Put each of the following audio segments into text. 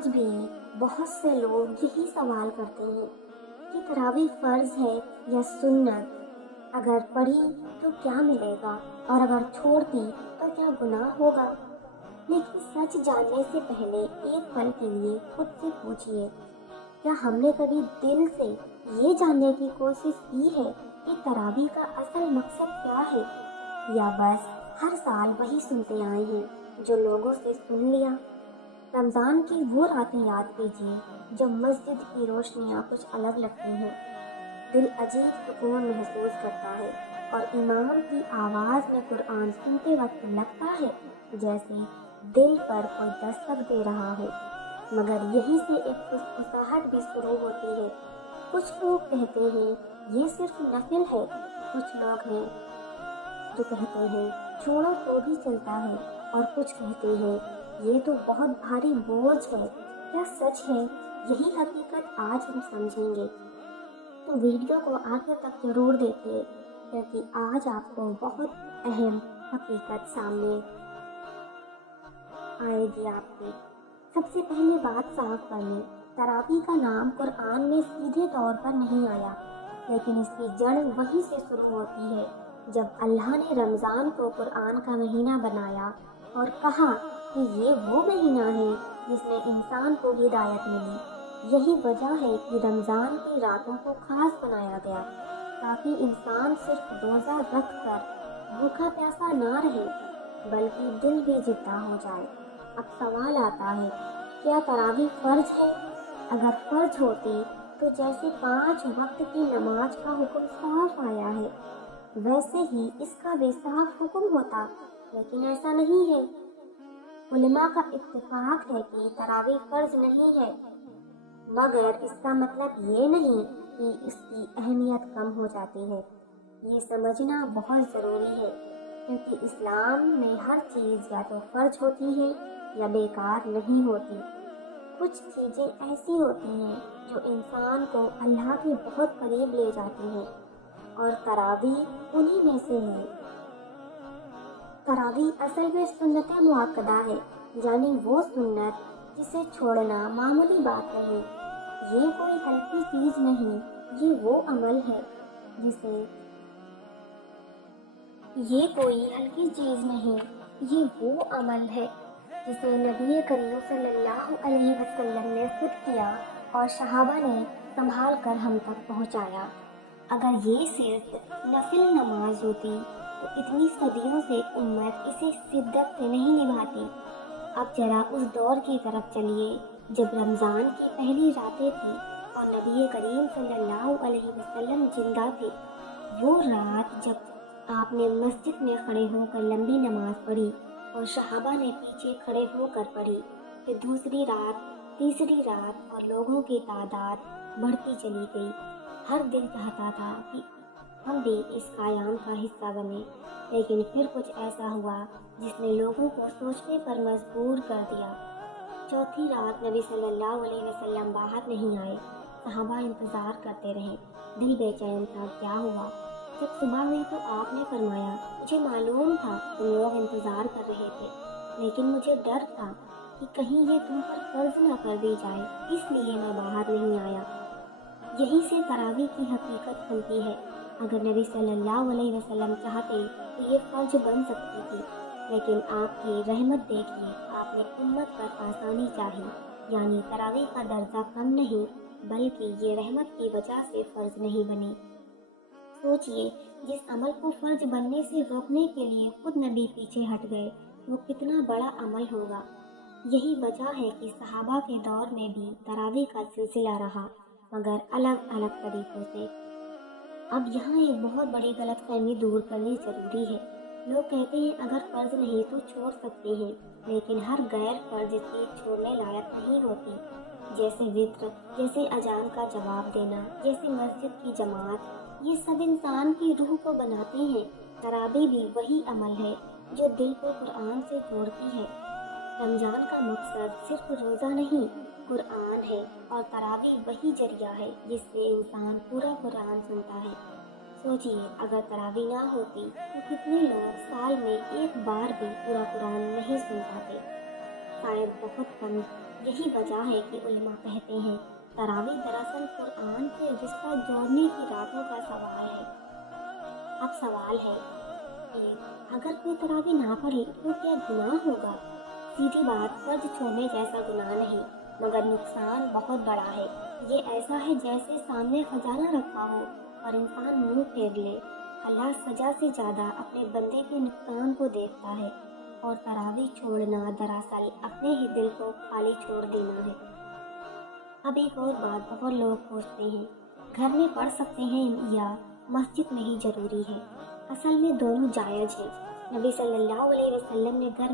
آج بھی بہت سے لوگ یہی سوال کرتے ہیں کہ تراویح فرض ہے یا سنت، اگر پڑھی تو کیا ملے گا اور اگر چھوڑ دی تو کیا گناہ ہوگا۔ لیکن سچ جاننے سے پہلے ایک پل کے لیے خود سے پوچھئے، کیا ہم نے کبھی دل سے یہ جاننے کی کوشش کی ہے کہ تراویح کا اصل مقصد کیا ہے، یا بس ہر سال وہی سنتے آئے ہیں جو لوگوں سے سن لیا۔ رمضان کی وہ راتیں یاد کیجیے جب مسجد کی روشنیاں کچھ الگ لگتی ہیں، دل عجیب سکون محسوس کرتا ہے اور امام کی آواز میں قرآن سنتے وقت لگتا ہے جیسے دل پر کوئی دستک دے رہا ہو۔ مگر یہیں سے ایک فسفساہٹ بھی شروع ہوتی ہے۔ کچھ لوگ کہتے ہیں یہ صرف نفل ہے، کچھ لوگ ہیں جو کہتے ہیں چھوڑو تو بھی چلتا ہے، اور کچھ کہتے ہیں یہ تو بہت بھاری بوجھ ہے۔ کیا سچ ہے؟ یہی حقیقت آج ہم سمجھیں گے، تو ویڈیو کو آخر تک ضرور دیکھیے، کیونکہ آج آپ کو بہت اہم حقیقت سامنے آئے گی آپ کی۔ سب سے پہلے بات صاف کر لیں، تراویح کا نام قرآن میں سیدھے طور پر نہیں آیا، لیکن اس کی جڑ وہیں سے شروع ہوتی ہے جب اللہ نے رمضان کو قرآن کا مہینہ بنایا اور کہا کہ یہ وہ مہینہ ہے جس میں انسان کو ہدایت ملی۔ یہی وجہ ہے کہ رمضان کی راتوں کو خاص بنایا گیا، تاکہ انسان صرف روزہ رکھ کر بھوکا پیاسا نہ رہے بلکہ دل بھی زندہ ہو جائے۔ اب سوال آتا ہے، کیا تراویح فرض ہے؟ اگر فرض ہوتی تو جیسے 5 وقت کی نماز کا حکم صاف آیا ہے، ویسے ہی اس کا بھی صاف حکم ہوتا، لیکن ایسا نہیں ہے۔ علماء کا اتفاق ہے کہ تراویح فرض نہیں ہے، مگر اس کا مطلب یہ نہیں کہ اس کی اہمیت کم ہو جاتی ہے۔ یہ سمجھنا بہت ضروری ہے، کیونکہ اسلام میں ہر چیز یا تو فرض ہوتی ہے یا بیکار نہیں ہوتی۔ کچھ چیزیں ایسی ہوتی ہیں جو انسان کو اللہ کے بہت قریب لے جاتی ہیں، اور تراویح انہی میں سے ہے۔ تراویح اصل میں سنت مؤکدہ ہے، یعنی وہ سنت جسے چھوڑنا معمولی بات نہیں۔ یہ کوئی ہلکی چیز نہیں، یہ وہ عمل ہے جسے نبی کریم صلی اللہ علیہ وسلم نے خود کیا اور صحابہ نے سنبھال کر ہم تک پہنچایا۔ اگر یہ صرف نفل نماز ہوتی تو اتنی صدیوں سے امت اسے شدت سے نہیں نبھاتی۔ اب ذرا اس دور کی طرف چلیے جب رمضان کی پہلی راتیں تھیں اور نبی کریم صلی اللہ علیہ وسلم زندہ تھے۔ وہ رات جب آپ نے مسجد میں کھڑے ہو کر لمبی نماز پڑھی اور صحابہ نے پیچھے کھڑے ہو کر پڑھی، پھر دوسری رات، تیسری رات، اور لوگوں کی تعداد بڑھتی چلی گئی۔ ہر دل چاہتا تھا کہ ہم بھی اس قیام کا حصہ بنے، لیکن پھر کچھ ایسا ہوا جس نے لوگوں کو سوچنے پر مجبور کر دیا۔ چوتھی رات نبی صلی اللہ علیہ وسلم باہر نہیں آئے، صحابہ انتظار کرتے رہے، دل بے چین تھا کیا ہوا۔ جب صبح ہوئی تو آپ نے فرمایا، مجھے معلوم تھا تم لوگ انتظار کر رہے تھے، لیکن مجھے ڈر تھا کہ کہیں یہ تم پر فرض نہ کر دی جائے، اس لیے میں باہر نہیں آیا۔ یہیں سے تراویح کی حقیقت کھلتی ہے۔ اگر نبی صلی اللہ علیہ وسلم چاہتے تو یہ فرض بن سکتی تھی، لیکن آپ کی رحمت دیکھیے، آپ نے امت پر آسانی چاہی، یعنی تراویح کا درجہ کم نہیں بلکہ یہ رحمت کی وجہ سے فرض نہیں بنی۔ سوچئے، جس عمل کو فرض بننے سے روکنے کے لیے خود نبی پیچھے ہٹ گئے، وہ کتنا بڑا عمل ہوگا۔ یہی وجہ ہے کہ صحابہ کے دور میں بھی تراویح کا سلسلہ رہا، مگر الگ الگ طریقوں سے۔ اب یہاں ایک بہت بڑی غلط فہمی دور کرنی ضروری ہے۔ لوگ کہتے ہیں اگر فرض نہیں تو چھوڑ سکتے ہیں، لیکن ہر غیر فرض چیز چھوڑنے لائق نہیں ہوتی، جیسے وتر، جیسے اذان کا جواب دینا، جیسے مسجد کی جماعت۔ یہ سب انسان کی روح کو بناتے ہیں۔ تراویح بھی وہی عمل ہے جو دل کو قرآن سے جوڑتی ہے۔ رمضان کا مقصد صرف روزہ نہیں، قرآن ہے، اور تراویح وہی ذریعہ ہے جس سے انسان پورا قرآن سنتا ہے۔ سوچئے، اگر تراویح نہ ہوتی تو کتنے لوگ سال میں ایک بار بھی پورا قرآن نہیں سن پاتے۔ شاید بہت کم۔ یہی وجہ ہے کہ علماء کہتے ہیں تراویح دراصل قرآن سے رشتہ جوڑنے کی راتوں کا سوال ہے۔ اب سوال ہے کہ اگر کوئی تراویح نہ پڑھے تو کیا گناہ ہوگا؟ سیدھی بات، فرض چھوڑنے جیسا گناہ نہیں، مگر نقصان بہت بڑا ہے۔ یہ ایسا ہے جیسے سامنے خزانہ رکھا ہو اور انسان منہ پھیر لے۔ اللہ سزا سے زیادہ اپنے بندے کے نقصان کو دیکھتا ہے، اور تراویح چھوڑنا دراصل اپنے ہی دل کو خالی چھوڑ دینا ہے۔ اب ایک اور بات بہت لوگ پوچھتے ہیں، گھر میں پڑھ سکتے ہیں یا مسجد میں ہی ضروری ہے؟ اصل میں دونوں جائز ہیں۔ نبی صلی اللہ علیہ وسلم نے گھر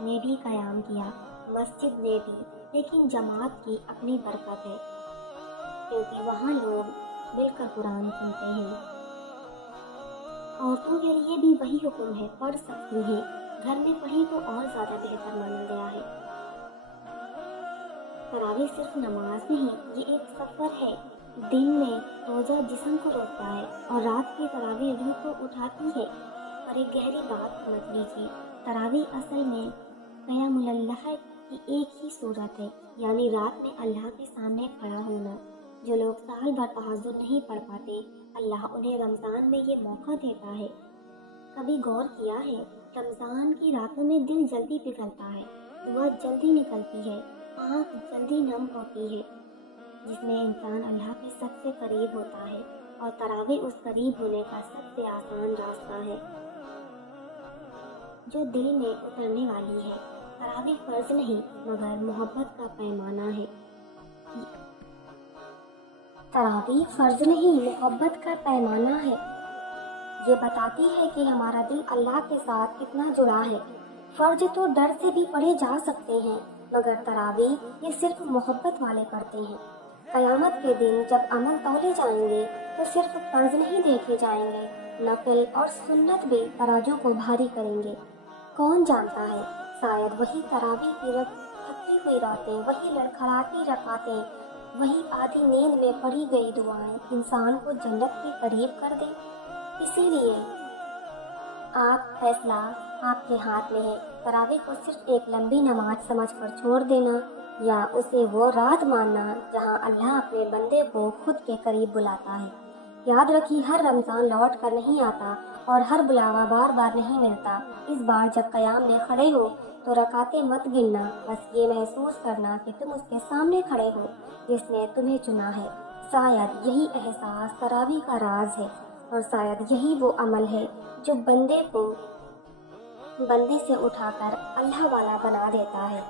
میں بھی قیام کیا، مسجد میں بھی، لیکن جماعت کی اپنی برکت ہے، کیونکہ وہاں لوگ مل کر قرآن سنتے ہیں۔ عورتوں کے لیے بھی وہی حکم ہے، پڑھ سکتی ہیں، گھر میں پڑھی تو اور زیادہ بہتر مانا گیا ہے۔ تراویح صرف نماز نہیں، یہ ایک سفر ہے۔ دن میں روزہ جسم کو روکتا ہے اور رات کی تراویح روح کو اٹھاتی ہے۔ اور ایک گہری بات سمجھ لیجیے، تراویح اصل میں قیام اللہ کی ایک ہی صورت ہے، یعنی رات میں اللہ کے سامنے کھڑا ہونا۔ جو لوگ سال بھر تہجد نہیں پڑھ پاتے، اللہ انہیں رمضان میں یہ موقع دیتا ہے۔ کبھی غور کیا ہے، رمضان کی راتوں میں دل جلدی پگھلتا ہے، دعا جلدی نکلتی ہے، آنکھ جلدی نم ہوتی ہے، جس میں انسان اللہ کے سب سے قریب ہوتا ہے، اور تراویح اس قریب ہونے کا سب سے آسان راستہ ہے جو دل میں اترنے والی ہے۔ تراویح فرض نہیں، مگر محبت کا پیمانہ ہے۔ تراویح فرض نہیں، محبت کا پیمانہ ہے۔ یہ بتاتی ہے کہ ہمارا دل اللہ کے ساتھ کتنا جڑا ہے۔ فرض تو ڈر سے بھی پڑھے جا سکتے ہیں، مگر تراویح یہ صرف محبت والے پڑھتے ہیں۔ قیامت کے دن جب عمل تولے جائیں گے تو صرف فرض نہیں دیکھے جائیں گے، نفل اور سنت بھی ترازو کو بھاری کریں گے۔ کون جانتا ہے، شاید وہی تراویح کی تھکی ہوئی راتیں، وہی لڑکھڑاتی رکعتیں، وہی آدھی نیند میں پڑھی گئی دعائیں انسان کو جنت کے قریب کر دیں۔ اسی لیے فیصلہ آپ کے ہاتھ میں ہے۔ تراویح کو صرف ایک لمبی نماز سمجھ کر چھوڑ دینا، یا اسے وہ رات ماننا جہاں اللہ اپنے بندے کو خود کے قریب بلاتا ہے۔ یاد رکھیے، ہر رمضان لوٹ کر نہیں آتا، اور ہر بلاوا بار بار نہیں ملتا۔ اس بار جب قیام میں کھڑے ہو تو رکعتیں مت گننا، بس یہ محسوس کرنا کہ تم اس کے سامنے کھڑے ہو جس نے تمہیں چنا ہے۔ شاید یہی احساس تراویح کا راز ہے، اور شاید یہی وہ عمل ہے جو بندے کو بندے سے اٹھا کر اللہ والا بنا دیتا ہے۔